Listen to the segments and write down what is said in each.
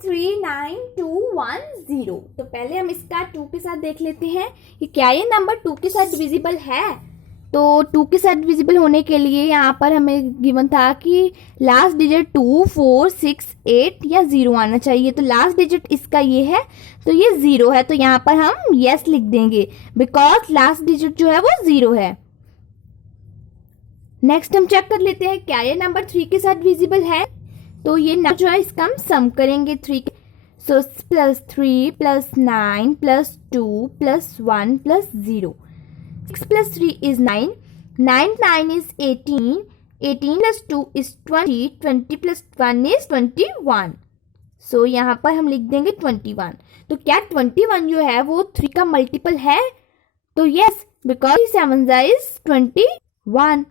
39210। तो पहले हम इसका 2 के साथ देख लेते हैं कि क्या ये नंबर 2 के साथ डिविजिबल है। तो 2 के साथ डिविजिबल होने के लिए यहाँ पर हमें गिवन था कि लास्ट डिजिट 2, 4, 6, 8 या 0 आना चाहिए। तो लास्ट डिजिट इसका ये है, तो ये 0 है। तो यहाँ पर हम यस लिख देंगे बिकॉज लास्ट डिजिट जो है वो 0 है। नेक्स्ट हम चेक कर लेते हैं क्या ये नंबर 3 के साथ डिविजिबल है। तो ये नंबर जो है इसका हम सम करेंगे 3 के। सो +3 +9 +2 +1 +0। 6 + 3 is 9, 9 9 is 18, 18 + 2 is 20, 20 + 1 is 21। सो यहाँ पर हम लिख देंगे 21। तो क्या 21 जो है वो 3 का मल्टीपल है? तो यस, बिकॉज 7 is 21।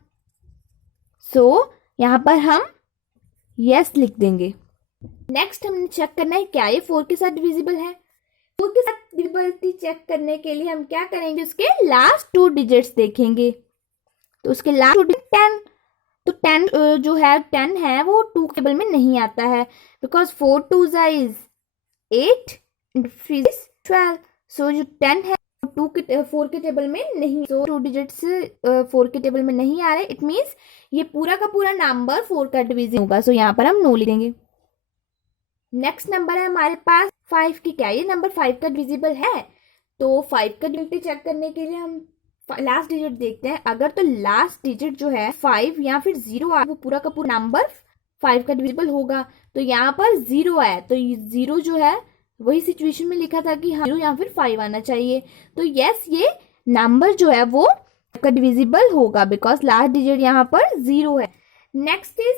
सो यहाँ पर हम यस लिख देंगे। नेक्स्ट हमने चेक करना है क्या ये 4 के साथ डिविजिबल है। 4 के साथ डिविजिबिलिटी चेक करने के लिए हम क्या करेंगे, उसके लास्ट 2 डिजिट्स देखेंगे। तो उसके लास्ट 2 डिजिट 10। तो 10 जो है 10 है वो 2 के टेबल में नहीं आता है बिकॉज 4 2 is 8 and 3 is 12। सो जो 10 है 4 के टेबल में नहीं, तो 2 डिजिट्स 4 के टेबल में नहीं आ रहे। इट मीन्स ये पूरा का पूरा नंबर 4 का डिवीजन होगा। सो यहाँ पर हम नो लिखेंगे। नेक्स्ट नंबर है हमारे पास 5 की। क्या ये नंबर 5 का डिविजिबल है? तो 5 का डिविजिबिलिटी चेक करने के लिए हम लास्ट डिजिट देखते हैं। अगर तो लास्ट डिजिट जो है 5 या फिर 0 आए, वो पूरा का पूरा नंबर 5 का डिविजिबल होगा। तो यहाँ पर 0 आया, तो 0 जो है वही सिचुएशन में लिखा था कि 0 या फिर 5 आना चाहिए। तो यस, ये नंबर जो है वो का डिविजिबल होगा बिकॉज लास्ट डिजिट यहाँ पर 0 है। नेक्स्ट इज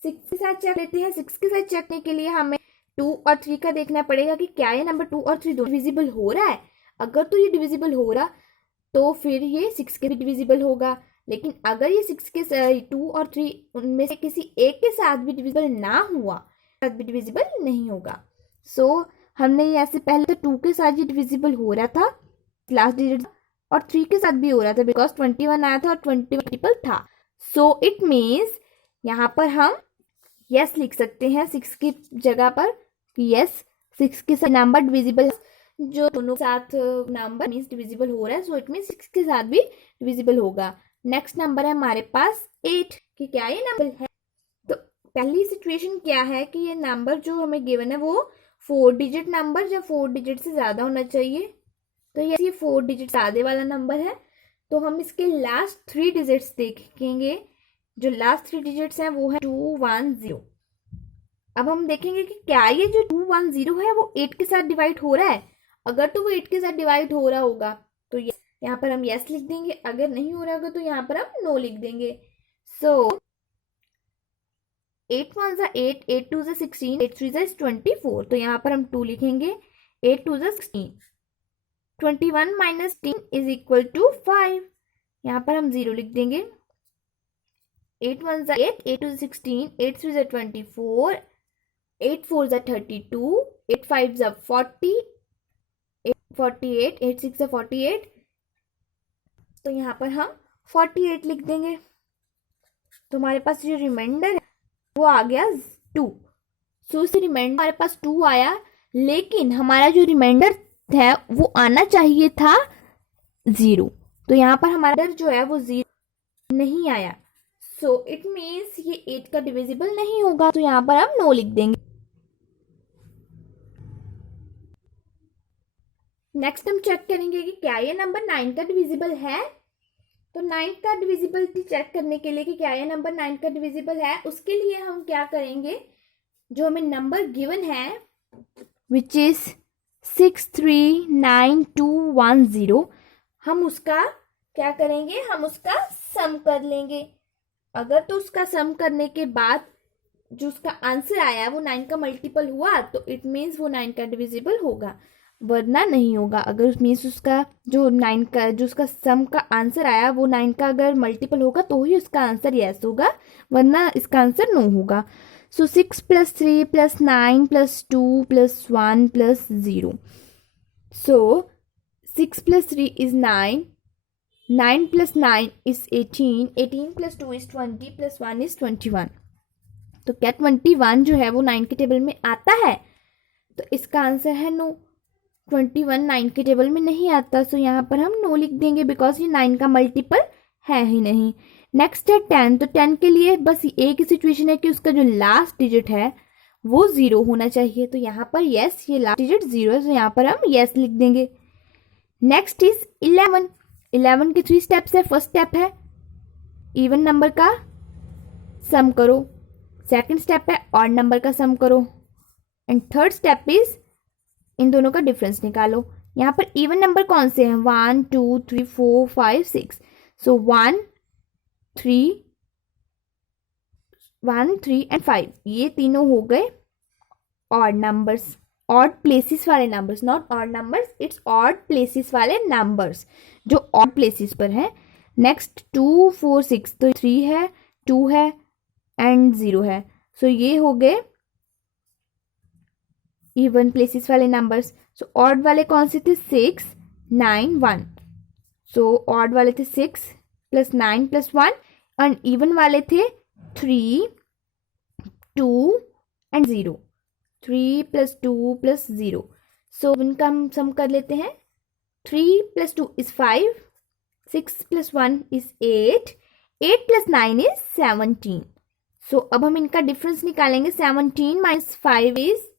6 के साथ चेक लेते हैं। 6 के साथ चेक करने के लिए हमें 2 और 3 का देखना पड़ेगा कि क्या ये नंबर 2 और 3 दोनों डिविजिबल हो रहा है। अगर तो ये डिविजिबल हो रहा तो फिर ये 6 के भी डिविजिबल होगा। लेकिन अगर ये 6 के 2 और 3 उनमें से किसी एक के साथ भी डिविजिबल ना हुआ, साथ भी डिविजिबल नहीं होगा। सो हमने ऐसे पहले तो 2 के साथ ये डिविजिबल हो रहा था लास्ट डिजिट, और 3 के साथ भी हो रहा था बिकॉज 21 आया था और 20 मल्टीपल था। सो इट मीन्स यहाँ पर हम यस लिख सकते हैं 6 की जगह पर। यस, 6 के साथ नंबर डिविजिबल, जो दोनों साथ नंबर मीन्स डिविजिबल हो रहा है। सो इट मीन्स 6 के साथ भी डिविजिबल होगा। नेक्स्ट नंबर है हमारे पास 8 कि क्या ये नंबर है। तो पहली सिचुएशन क्या है कि ये नंबर जो हमें गिवन है वो 4 डिजिट नंबर या 4 डिजिट से ज़्यादा होना चाहिए। तो ये 4 डिजिट आधे वाला नंबर है। तो हम इसके लास्ट 3 डिजिट्स देखेंगे। जो लास्ट 3 डिजिट्स हैं वो है 2 1 0। अब हम देखेंगे कि क्या ये जो 2 1 0 है वो 8 के साथ डिवाइड हो रहा है। अगर तो वो 8 के साथ डिवाइड हो रहा होगा तो यहाँ पर हम यस लिख देंगे। अगर नहीं हो रहा होगा तो यहाँ पर हम नो लिख देंगे। सो 8 1 8, 8 2 16, 8 3 24। तो यहाँ पर हम 2 लिखेंगे। 8 2 16, 21 माइनस 10 इज इक्वल टू 5। यहाँ पर हम 0 लिख देंगे। 8 1 8, 8 2 16, 8 3 24, 8 4 32, 8 5 40, 8 48, 8 6 48। तो यहाँ पर हम 48 लिख देंगे। तो हमारे पास जो रिमाइंडर है वो आ गया 2। सो इस रिमाइंडर हमारे पास 2 आया, लेकिन हमारा जो रिमाइंडर है वो आना चाहिए था 0। तो यहाँ पर हमारा जो है वो 0 नहीं आया। सो इट मीन्स ये 8 का डिविजिबल नहीं होगा। तो यहाँ पर हम नो लिख देंगे। नेक्स्ट हम चेक करेंगे कि क्या ये नंबर 9 का डिविजिबल है। तो 9 का डिविजिबिलिटी चेक करने के लिए कि क्या ये नंबर 9 का डिविजिबल है, उसके लिए हम क्या करेंगे, जो हमें नंबर गिवन है विच इज 639210, हम उसका क्या करेंगे, हम उसका सम कर लेंगे। अगर तो उसका सम करने के बाद जो उसका आंसर आया वो 9 का मल्टीपल हुआ तो इट मीन्स वो 9 का डिविजिबल होगा, वरना नहीं होगा। अगर उस मीन्स उसका जो 9 का जो उसका सम का आंसर आया वो 9 का अगर मल्टीपल होगा तो ही उसका आंसर यस होगा, वरना इसका आंसर नो होगा। सो 6 + 3 + 9 + 2 + 1 + 0। सो 6 + 3 is 9, 9 + 9 is 18, 18 + 2 is 20 + 1 is 21। तो क्या 21 जो है वो 9 के टेबल में आता है? तो इसका आंसर है नो। 21 9 के टेबल में नहीं आता, सो यहाँ पर हम नो लिख देंगे बिकॉज ये 9 का मल्टीपल है ही नहीं। नेक्स्ट है 10। तो 10 के लिए बस एक ही सिचुएशन है कि उसका जो लास्ट डिजिट है वो 0 होना चाहिए। तो यहाँ पर यस, ये लास्ट डिजिट 0 है, तो यहाँ पर हम यस लिख देंगे। Next is 11। 11 के 3 स्टेप्स है। फर्स्ट स्टेप है इवन नंबर का सम करो, सेकंड स्टेप है ऑड नंबर का सम करो, and third step is in दोनों का डिफरेंस निकालो। यहाँ पर इवन नंबर कौन से हैं? 1 2 3 4 5 6। सो 1 3 एंड 5 ये तीनों हो गए ऑड नंबर्स, ऑड प्लेसेस वाले numbers, not odd numbers, it's odd places वाले नंबर्स जो ऑड प्लेसेस पर हैं। नेक्स्ट 2 4 6, तो 3 है, 2 है एंड 0 है। सो ये हो गए इवन प्लेसेस वाले नंबर्स। सो ऑड वाले कौन से थे? 6 9 1। सो ऑड वाले थे 6 + 9 + 1, एंड इवन वाले थे 3 2 एंड 0। 3 + 2 + 0। सो इनका हम सम कर लेते हैं। 3 + 2 is 5, 6 + 1 is 8, 8 + 9 is 17। सो अब हम इनका डिफरेंस निकालेंगे। 17 - 5 is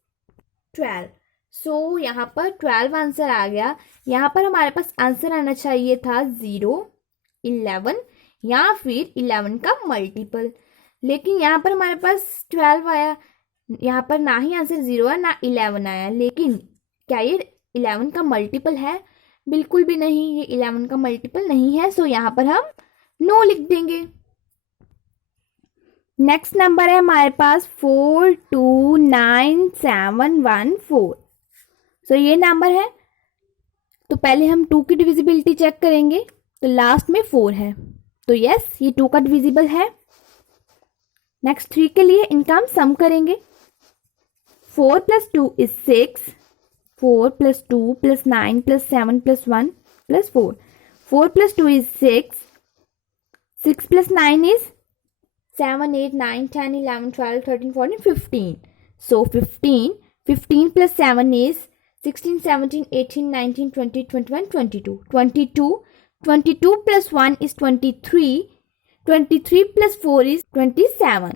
12। सो यहाँ पर 12 आंसर आ गया। यहाँ पर हमारे पास आंसर आना चाहिए था 0, 11 या फिर 11 का मल्टीपल, लेकिन यहाँ पर हमारे पास 12 आया। यहाँ पर ना ही आंसर 0 है ना 11 आया, लेकिन क्या ये 11 का मल्टीपल है? बिल्कुल भी नहीं, ये 11 का मल्टीपल नहीं है। सो यहाँ पर हम नो लिख देंगे। नेक्स्ट नंबर है हमारे पास 4 2 9 7 1 4। सो ये नंबर है, तो पहले हम 2 की डिविजिबिलिटी चेक करेंगे। तो लास्ट में 4 है, तो यस ये 2 का डिविजिबल है। नेक्स्ट 3 के लिए इनका हम सम करेंगे। 4 + 2 is 6, 4 + 2 + 9 + 7 + 1 + 4। 4 + 2 is 6, 6 + 9 is 7 8 9 10 11 12 13 14 15। So 15 + 7 is 16 17 18 19 20 21 22 22 22 + 1 is 23, 23 + 4 is 27।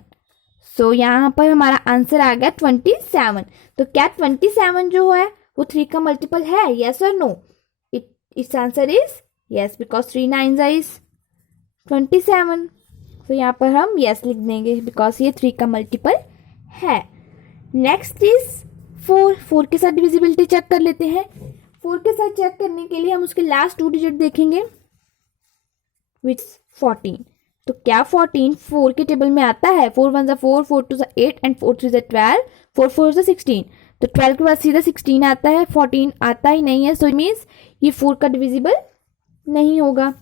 सो यहाँ पर हमारा आंसर आ गया 27। तो क्या 27 जो है वो 3 का मल्टीपल है? यस और no? It's answer is yes, because 3 9 is 27। तो यहाँ पर हम यस लिख देंगे बिकॉज ये 3 का मल्टीपल है। Next is 4। 4 के साथ डिविजिबिलिटी चेक कर लेते हैं। 4 के साथ चेक करने के लिए हम उसके लास्ट 2 डिजिट देखेंगे, विच 14। तो क्या 14 4 के टेबल में आता है? 4 1 4, 4 2 8 एंड 4 3 12, 4 4 16। तो 12 के बाद सीधा 16 आता है, 14 आता ही नहीं है। सो इट मीन्स ये 4 का डिविजिबल नहीं होगा।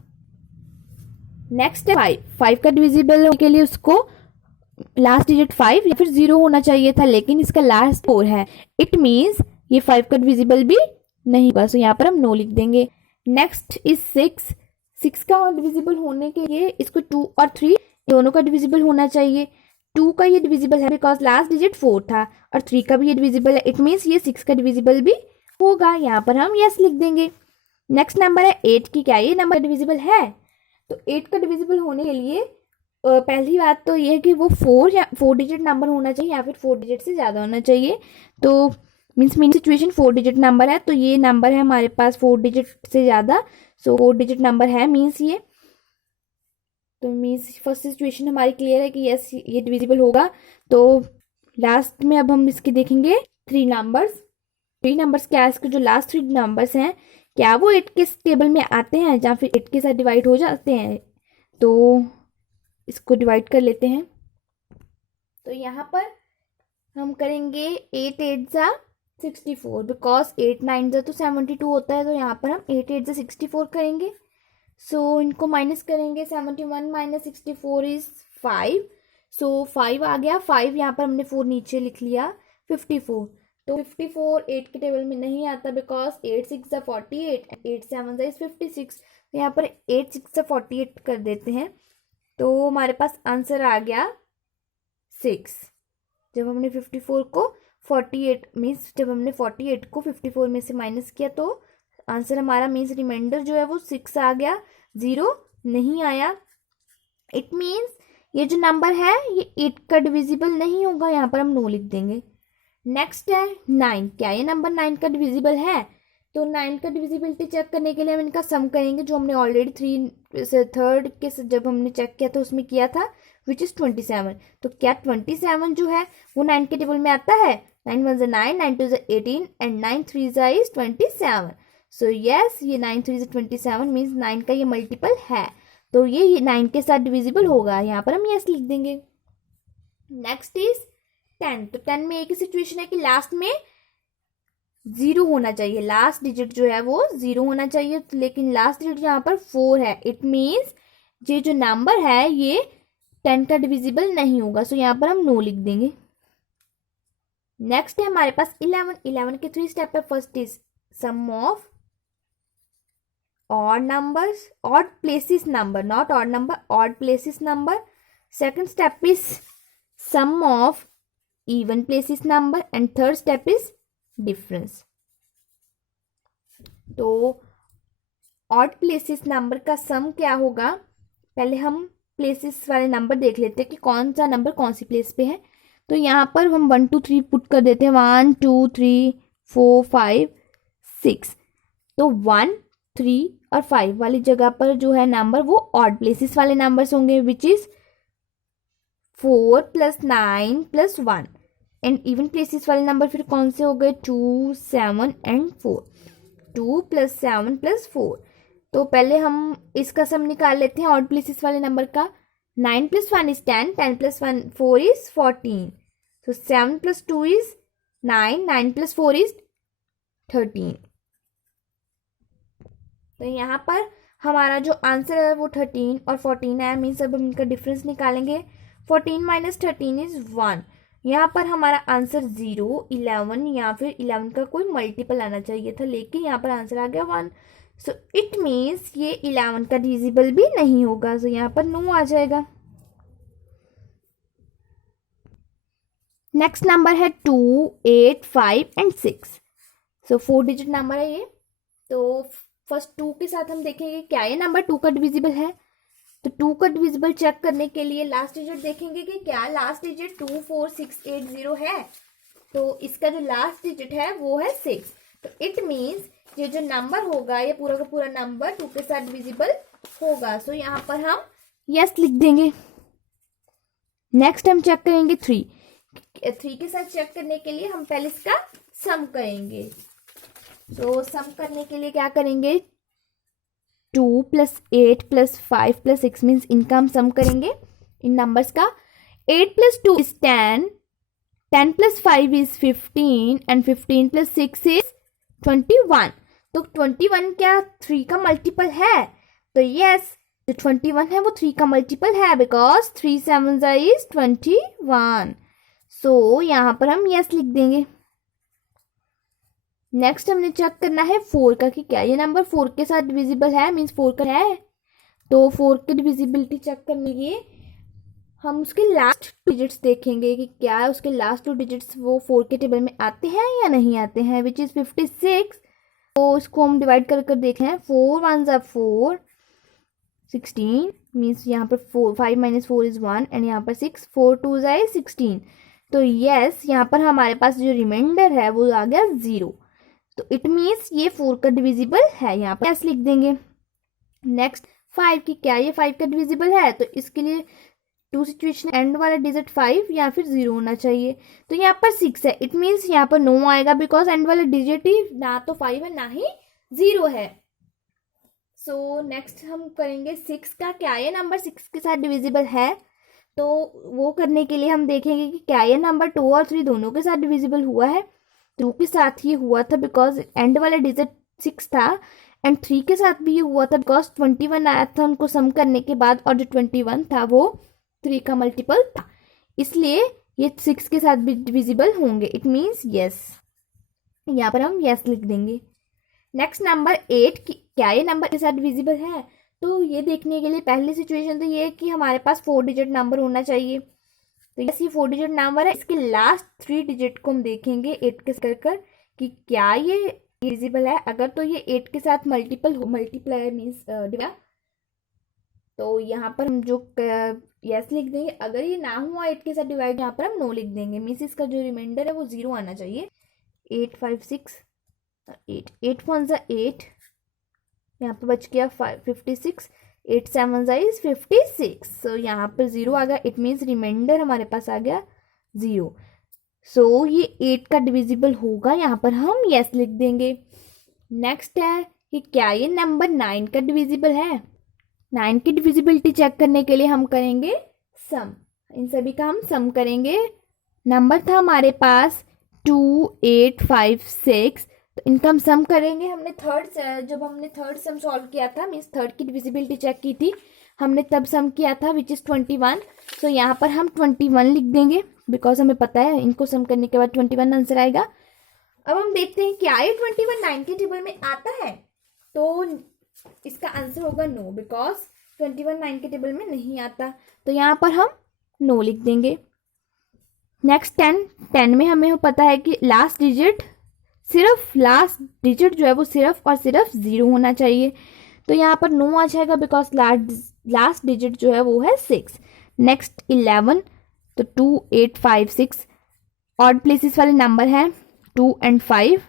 नेक्स्ट है 5। 5 का डिविजिबल होने के लिए उसको लास्ट डिजिट 5 या फिर 0 होना चाहिए था, लेकिन इसका लास्ट 4 है। इट मीन्स ये 5 का डिविजिबल भी नहीं होगा। सो यहाँ पर हम नो लिख देंगे। Next is 6। 6 का डिविजिबल होने के लिए इसको 2 और 3 दोनों का डिविजिबल होना चाहिए। 2 का ये डिविजिबल है बिकॉज लास्ट डिजिट 4 था, और 3 का भी ये डिविजिबल है। इट मीन्स ये 6 का डिविजिबल भी होगा। यहाँ पर हम यस लिख देंगे। नेक्स्ट नंबर है 8 की। क्या ये नंबर डिविजिबल है? तो 8 का डिविजिबल होने के लिए पहली बात तो ये है कि वो 4 डिजिट नंबर होना चाहिए या फिर 4 डिजिट से ज़्यादा होना चाहिए। तो means main situation 4 digit number है, तो ये नंबर है हमारे पास 4 डिजिट से ज़्यादा। सो 4 डिजिट नंबर है मीन्स ये, तो मीन्स फर्स्ट सिचुएशन हमारी क्लियर है कि यस ये डिविजिबल होगा। तो लास्ट में अब हम इसके देखेंगे 3 नंबर्स। 3 नंबर्स क्या है? इसके जो लास्ट 3 नंबर्स हैं क्या वो 8 के टेबल में आते हैं या फिर 8 के साथ डिवाइड हो जाते हैं? तो इसको डिवाइड कर लेते हैं। तो यहाँ पर हम करेंगे 8 8 ज़ा 64, बिकॉज 8 9 ज़ा तो 72 होता है। तो यहाँ पर हम 8 8 ज़ा 64 करेंगे। सो इनको माइनस करेंगे। 71 - 64 इज 5। सो 5 आ गया। 5 यहाँ पर हमने 4 नीचे लिख लिया। 54। तो 54 8 के टेबल में नहीं आता बिकॉज 8 6 ज़ा 48 एंड 8 7 ज़ा इज 56। तो यहाँ पर 8 6 ज़ा 48 कर देते हैं। तो हमारे पास आंसर आ गया 6। जब हमने 54 को 48 मीन्स जब हमने 48 को 54 में से माइनस किया तो आंसर हमारा मीन्स रिमाइंडर जो है वो 6 आ गया, 0 नहीं आया। इट मीन्स ये जो नंबर है ये 8 का डिविजिबल नहीं होगा, यहाँ पर हम नो लिख देंगे। नेक्स्ट है 9। क्या ये नंबर 9 का डिविजिबल है? तो 9 का डिविजिबिलिटी चेक करने के लिए हम इनका सम करेंगे, जो हमने ऑलरेडी 3 के जब हमने चेक किया था उसमें किया था, विच इज़ 27। तो क्या 27 जो है वो 9 के टेबल में आता है? 9 1 ज़ा 9, 9 2 ज़ा 18 एंड 9 3 ज़ा इज 27। सो यस, ये 9 3 ज़ा 27 मीन्स 9 का ये मल्टीपल है, तो ये 9 के साथ डिविजिबल होगा। यहाँ पर हम यस लिख देंगे। Next is 10। तो 10 में एक ही सिचुएशन है कि लास्ट में 0 होना चाहिए, लास्ट डिजिट जो है वो 0 होना चाहिए, लेकिन लास्ट डिजिट यहाँ पर 4 है। इट मीन्स ये जो नंबर है ये 10 का डिविजिबल नहीं होगा, सो यहाँ पर हम नो लिख देंगे। नेक्स्ट है हमारे पास 11। 11 के 3 स्टेप है। First is sum of odd numbers, odd places number, not odd number, odd places number. Second step is sum of even places number and third step is difference. तो odd places number का sum क्या होगा? पहले हम places वाले number देख लेते हैं कि कौन सा नंबर कौन सी प्लेस पे है। तो यहाँ पर हम 1 2 3 पुट कर देते हैं, 1 2 3 4 5 6। तो 1 3 और 5 वाली जगह पर जो है नंबर वो ऑड प्लेसेस वाले नंबर्स होंगे, which is 4 + 9 + 1। And even places वाले नंबर फिर कौन से हो गए? 2 7 एंड 4। 2 + 7 + 4। तो पहले हम इसका सम निकाल लेते हैं ऑड प्लेसेस वाले नंबर का। 9 + 1 is 10, 10 + 1 4 is 14। तो 7 + 2 is 9, 9 + 4 is 13। तो यहाँ पर हमारा जो आंसर है वो 13 और 14 है, मीन्स अब हम इनका डिफरेंस निकालेंगे। 14 - 13 इज 1। यहाँ पर हमारा आंसर 0 11 या फिर 11 का कोई मल्टीपल आना चाहिए था, लेकिन यहाँ पर आंसर आ गया 1। सो इट मीन्स ये 11 का डिविजिबल भी नहीं होगा, सो यहाँ पर नो आ जाएगा। नेक्स्ट नंबर है 2 8 5 एंड 6। सो 4 डिजिट नंबर है ये। तो फर्स्ट 2 के साथ हम देखेंगे क्या ये नंबर 2 का डिविजिबल है। तो 2 का डिविजिबल चेक करने के लिए लास्ट डिजिट देखेंगे कि क्या लास्ट डिजिट 2 4 6 8 0 है। तो इसका जो लास्ट डिजिट है वो है 6। तो इट मीन्स ये जो नंबर होगा ये पूरा का पूरा नंबर 2 के साथ डिविजिबल होगा। सो यहाँ पर हम यस लिख देंगे। नेक्स्ट हम चेक करेंगे 3 के साथ चेक करने के लिए हम पहले इसका सम करेंगे। तो सम करने के लिए क्या करेंगे? 2 + 8 + 5 + 6 मीन्स इनका हम सम करेंगे इन नंबर्स का। 8 + 2 is 10, 10 + 5 is 15 एंड 15 + 6 is 21। तो 21 क्या 3 का मल्टीपल है? तो यस, जो 21 है वो 3 का मल्टीपल है, बिकॉज 3 7 is 21। सो यहाँ पर हम यस लिख देंगे। नेक्स्ट हमने चेक करना है 4 का कि क्या ये नंबर 4 के साथ डिविजिबल है, मीन्स 4 का है। तो 4 की डिविजिबिलिटी चेक करने के लिए हम उसके लास्ट डिजिट्स देखेंगे कि क्या उसके लास्ट 2 डिजिट्स वो 4 के टेबल में आते हैं या नहीं आते हैं, विच इज़ 56। तो इसको हम डिवाइड कर कर देखें। 4 1 ज़ा 4 16 मीन्स यहाँ पर 5 - 4 is 1 एंड यहाँ पर 6 4 2 ज़ा 16। तो यस, यहाँ पर हमारे पास जो रिमाइंडर है वो आ गया 0। तो इट मीन्स ये 4 का डिविजिबल है, यहाँ पर यस लिख देंगे। नेक्स्ट 5 की क्या ये 5 का डिविजिबल है? तो इसके लिए 2 सिचुएशन, एंड वाला डिजिट 5 या फिर 0 होना चाहिए। तो यहाँ पर 6 है, इट मीन्स यहाँ पर नो आएगा, बिकॉज एंड वाला डिजिट ही ना तो 5 है ना ही 0 है। सो नेक्स्ट हम करेंगे 6 का। क्या ये नंबर 6 के साथ डिविजिबल है? तो वो करने के लिए हम देखेंगे कि क्या ये नंबर 2 और 3 दोनों के साथ डिविजिबल हुआ है। 2 के साथ ही हुआ था बिकॉज एंड वाला डिजिट 6 था, एंड 3 के साथ भी ये हुआ था बिकॉज 21 आया था उनको सम करने के बाद, और जो 21 था वो 3 का मल्टीपल था, इसलिए ये 6 के साथ भी डिविजिबल होंगे। इट मीन्स यस, यहाँ पर हम यस लिख देंगे। नेक्स्ट नंबर 8 की क्या ये नंबर के साथ डिविजिबल है? तो ये देखने के लिए पहली सिचुएशन तो ये है कि हमारे पास 4 डिजिट नंबर होना चाहिए। तो ये 4 डिजिट नंबर है, इसके लास्ट 3 डिजिट को हम देखेंगे 8 के साथ कर कि क्या ये डिविजिबल है। अगर तो ये 8 के साथ मल्टीप्लाई मीन्स डिवाइड, तो यहाँ पर हम जो यस लिख देंगे। अगर ये ना हुआ 8 के साथ डिवाइड, यहाँ पर हम नो लिख देंगे, मीन्स इसका जो रिमाइंडर है वो 0 आना चाहिए। 8 5 6 8 8 1 ज़ा 8, यहाँ पर बच गया 56, 8 7 ज़ा इज 56, सो यहाँ पर 0 आ गया। इट मीन्स रिमाइंडर हमारे पास आ गया 0। सो ये 8 का डिविजिबल होगा, यहाँ पर हम यस लिख देंगे। नेक्स्ट है कि क्या ये नंबर 9 का डिविजिबल है। 9 की डिविजिबिलिटी चेक करने के लिए हम करेंगे सम, इन सभी का हम सम करेंगे। नंबर था हमारे पास 2 8 5 6, तो इनका हम सम करेंगे। जब हमने थर्ड सम सॉल्व किया था, मीन्स थर्ड की डिविजिबिलिटी चेक की थी हमने, तब सम किया था विच इज़ 21। सो यहाँ पर हम 21 लिख देंगे, बिकॉज हमें पता है इनको सम करने के बाद 21 आंसर आएगा। अब हम देखते हैं क्या ये 21 9 के टेबल में आता है, तो इसका आंसर होगा नो, बिकॉज 21 9 के टेबल में नहीं आता, तो यहाँ पर हम नो लिख देंगे। नेक्स्ट 10 में हमें पता है कि लास्ट डिजिट जो है वो सिर्फ और सिर्फ 0 होना चाहिए, तो यहाँ पर नो आ जाएगा, बिकॉज लास्ट डिजिट जो है वो है 6। नेक्स्ट 11, तो 2 8 5 6 ऑड प्लेसेस वाले नंबर हैं 2 एंड 5,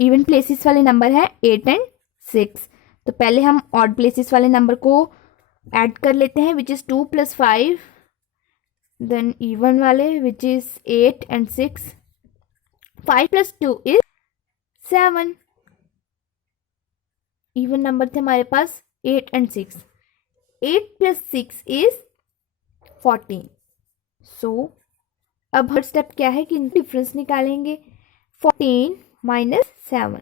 इवन प्लेसेस वाले नंबर है 8 एंड 6। तो पहले हम ऑड प्लेसेस वाले नंबर को ऐड कर लेते हैं, विच इज़ 2 + 5, देन इवन वाले which is 8 and 6, 5 + 2 is 7। Even number थे हमारे पास 8 एंड 6, 8 + 6 इज 14। सो अब हर स्टेप क्या है कि डिफरेंस निकालेंगे, 14 - 7,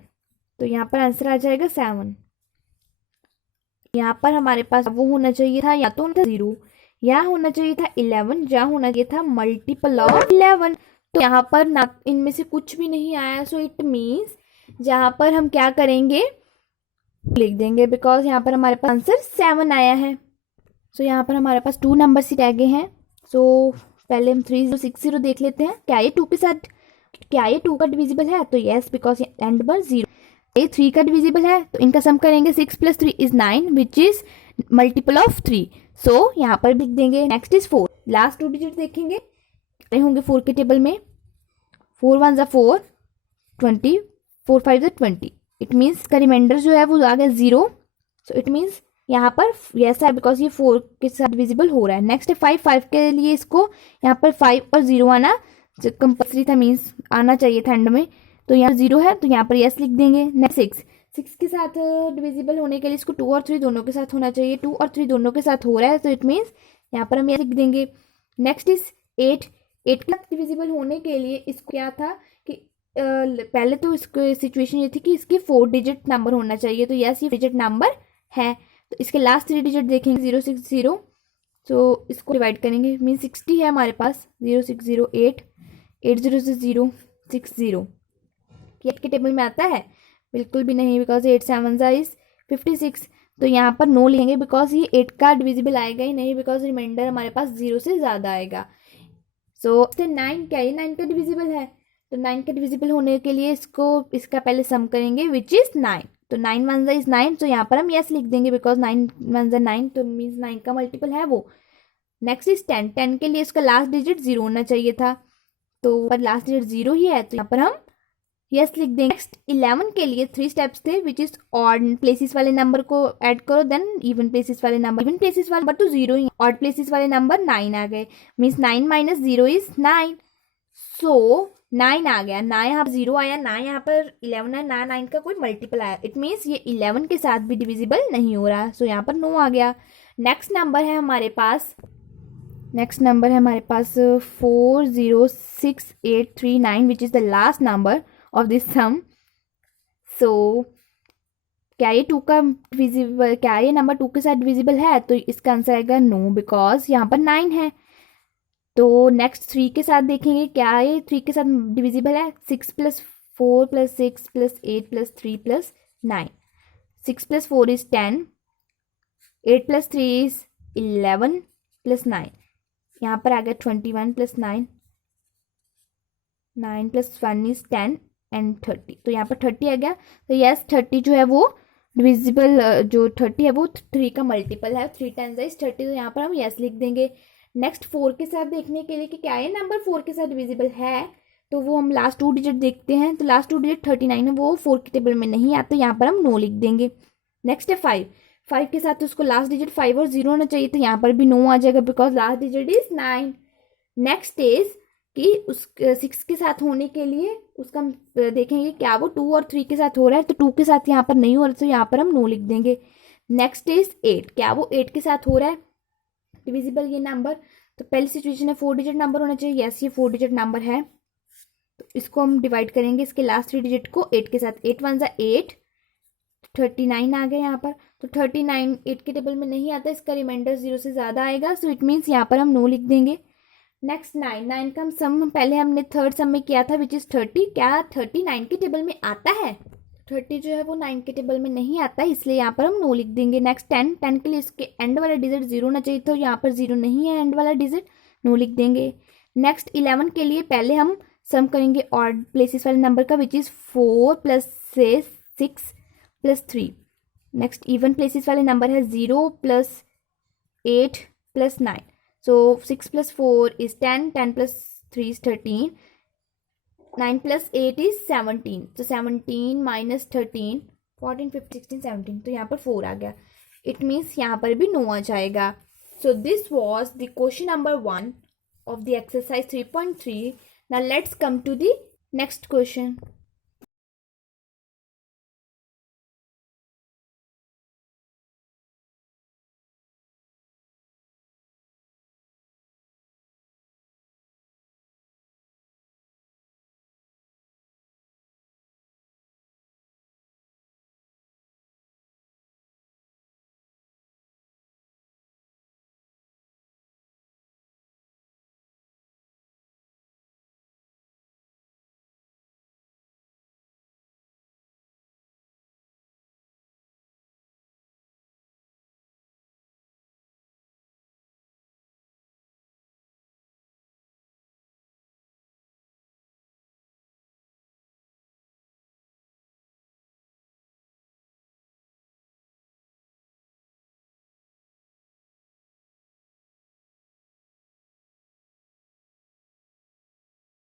तो यहाँ पर आंसर आ जाएगा 7। यहाँ पर हमारे पास वो होना चाहिए था, या तो 0, या होना चाहिए था 11, या होना चाहिए था मल्टीपल ऑफ 11। तो यहाँ पर ना इनमें से कुछ भी नहीं आया, सो इट मीन्स जहाँ पर हम क्या करेंगे लिख देंगे, बिकॉज यहाँ पर हमारे पास आंसर 7 आया है। सो यहाँ पर हमारे पास 2 नंबर ही रह गए हैं। सो पहले हम 3060 देख लेते हैं, क्या ये 2 का डिविजिबल है, तो यस, बिकॉज एंड पर 0। ये 3 का डिविजिबल है, तो इनका सम करेंगे 6 + 3 is 9, which is multiple of 3, सो यहाँ पर लिख देंगे। नेक्स्ट इज 4, लास्ट 2 डिजिट देखेंगे होंगे 4 के टेबल में, 4 1 ज़ा 4 20, 4 5 ज़ा 20, इट मीन्स का रिमाइंडर जो है वो आ गया 0। सो इट मीन्स यहाँ पर यस है, बिकॉज ये 4 के साथ डिविजिबल हो रहा है। नेक्स्ट है 5 के लिए इसको यहाँ पर 5 और 0 आना कंपल्सरी था, मीन्स आना चाहिए था एंड में, तो यहाँ 0 है, तो यहाँ पर यस लिख देंगे। नेक्स्ट 6 के साथ डिविजिबल होने के लिए इसको 2 और 3 दोनों के साथ होना चाहिए, 2 और 3 दोनों के साथ हो रहा है, तो इट मीन्स यहाँ पर हम यस लिख देंगे। नेक्स्ट इज 8 के साथ डिविजिबल होने के लिए इसको क्या था कि पहले तो इसको सिचुएशन ये थी कि इसके 4 डिजिट नंबर होना चाहिए, तो यस ये डिजिट नंबर है, तो इसके लास्ट 3 डिजिट देखेंगे 060, तो इसको डिवाइड करेंगे, मीन 60 है हमारे पास, 0608 80 से 060। 8 के टेबल में आता है, बिल्कुल भी नहीं, बिकॉज 8 7 ज़ा इज 56, तो यहाँ पर नो लेंगे, बिकॉज ये 8 का डिविजिबल आएगा ही नहीं, बिकॉज रिमाइंडर हमारे पास 0 से ज़्यादा आएगा। सो 9, क्या ये 9 का डिविजिबल है, तो 9 का डिविजिबल होने के लिए इसका पहले सम करेंगे विच इज़ 9, तो 9 1 ज़ा इज 9, तो यहाँ पर हम यस लिख देंगे, बिकॉज 9 1 ज़ा 9, तो मीन्स 9 का मल्टीपल है वो। नेक्स्ट इज 10 के लिए इसका लास्ट डिजिट 0 होना चाहिए था, तो पर लास्ट डिजिट 0 ही है, तो यहाँ पर हम यस लिख देंगे। नेक्स्ट 11 के लिए 3 स्टेप्स थे, विच इज ऑड प्लेसेस वाले नंबर को ऐड करो, देन इवन प्लेसेस वाले नंबर तो 0 ही, ऑड प्लेसेस वाले नंबर 9 आ गए, मीन्स 9 - 0 इज 9, सो 9 आ गया, ना यहाँ पर 0 आया, ना यहाँ पर 11 है, ना 9 का कोई मल्टीपल आया, इट मीन्स ये 11 के साथ भी डिविजिबल नहीं हो रहा, सो यहाँ पर नो आ गया। नेक्स्ट नंबर है हमारे पास 406,839, which is the last number of this sum. So क्या ये 2 का डिविजिबल, क्या ये नंबर 2 के साथ डिविजिबल है, तो इसका आंसर आएगा नो, बिकॉज यहाँ पर 9 है। तो नेक्स्ट 3 के साथ देखेंगे, क्या ये 3 के साथ डिविजिबल है, 6 + 4 + 6 + 8 + 3 + 9, 6 + 4 is 10, 8 + 3 is 11 + 9, यहाँ पर आ गया 21 + 9, 9 + 1 इज 10 एंड 30, तो यहाँ पर 30 आ गया। तो यस 30 जो है वो डिविजिबल, जो 30 है वो 3 का मल्टीपल है, 3 टाइम्स इज 30, तो यहाँ पर हम यस लिख देंगे। नेक्स्ट 4 के साथ देखने के लिए कि क्या ये नंबर 4 के साथ डिविजिबल है, तो वो हम लास्ट 2 डिजिट देखते हैं। तो लास्ट 2 डिजिट 39 है, वो 4 के टेबल में नहीं आता, यहाँ पर हम नो लिख देंगे। नेक्स्ट है 5, 5 के साथ उसको लास्ट डिजिट 5 और 0 होना चाहिए, तो यहाँ पर भी नो आ जाएगा because last digit is 9। Next is कि उस 6 के साथ होने के लिए उसका हम देखेंगे क्या वो 2 और 3 के साथ हो रहा है, तो 2 के साथ यहाँ पर नहीं हो रहा, तो यहाँ पर हम नो लिख देंगे। नेक्स्ट इज 8, क्या वो 8 के साथ हो रहा है डिविजिबल ये नंबर, तो पहली सिचुएशन है 4 डिजिट नंबर होना चाहिए, यस ये 4 डिजिट नंबर है। तो इसको हम डिवाइड करेंगे इसके लास्ट 3 डिजिट को 8 के साथ, 8 1 8, 39 आ गया यहाँ पर। तो 39 8 के टेबल में नहीं आता, इसका रिमाइंडर 0 से ज़्यादा आएगा, सो इट मीन्स यहाँ पर हम नो लिख देंगे। नेक्स्ट 9, 9 का हम सम पहले हमने थर्ड सम में किया था विच इज़ 30, क्या 30 9 के टेबल में आता है? 30 जो है वो 9 के टेबल में नहीं आता है, इसलिए यहाँ पर हम नो लिख देंगे। नेक्स्ट 10, 10 के लिए इसके एंड वाला डिजिट 0 होना चाहिए, तो यहाँ पर 0 नहीं है एंड वाला डिजिट, नो लिख देंगे। नेक्स्ट 11 के लिए पहले हम सम करेंगे ऑड प्लेसेस वाले नंबर का which is 4 + 6 + 3। Next even places वाले नंबर है 0 + 8 + 9, so 6 + 4 is 10, 10 + 3 is 13, 9 + 8 is 17, so 17 - 13, 14 15 16 17, तो यहाँ पर 4 आ गया, इट मीन्स यहाँ पर भी नो आ जाएगा। So this was the question number 1 of the exercise 3.3. Now let's come to the next question.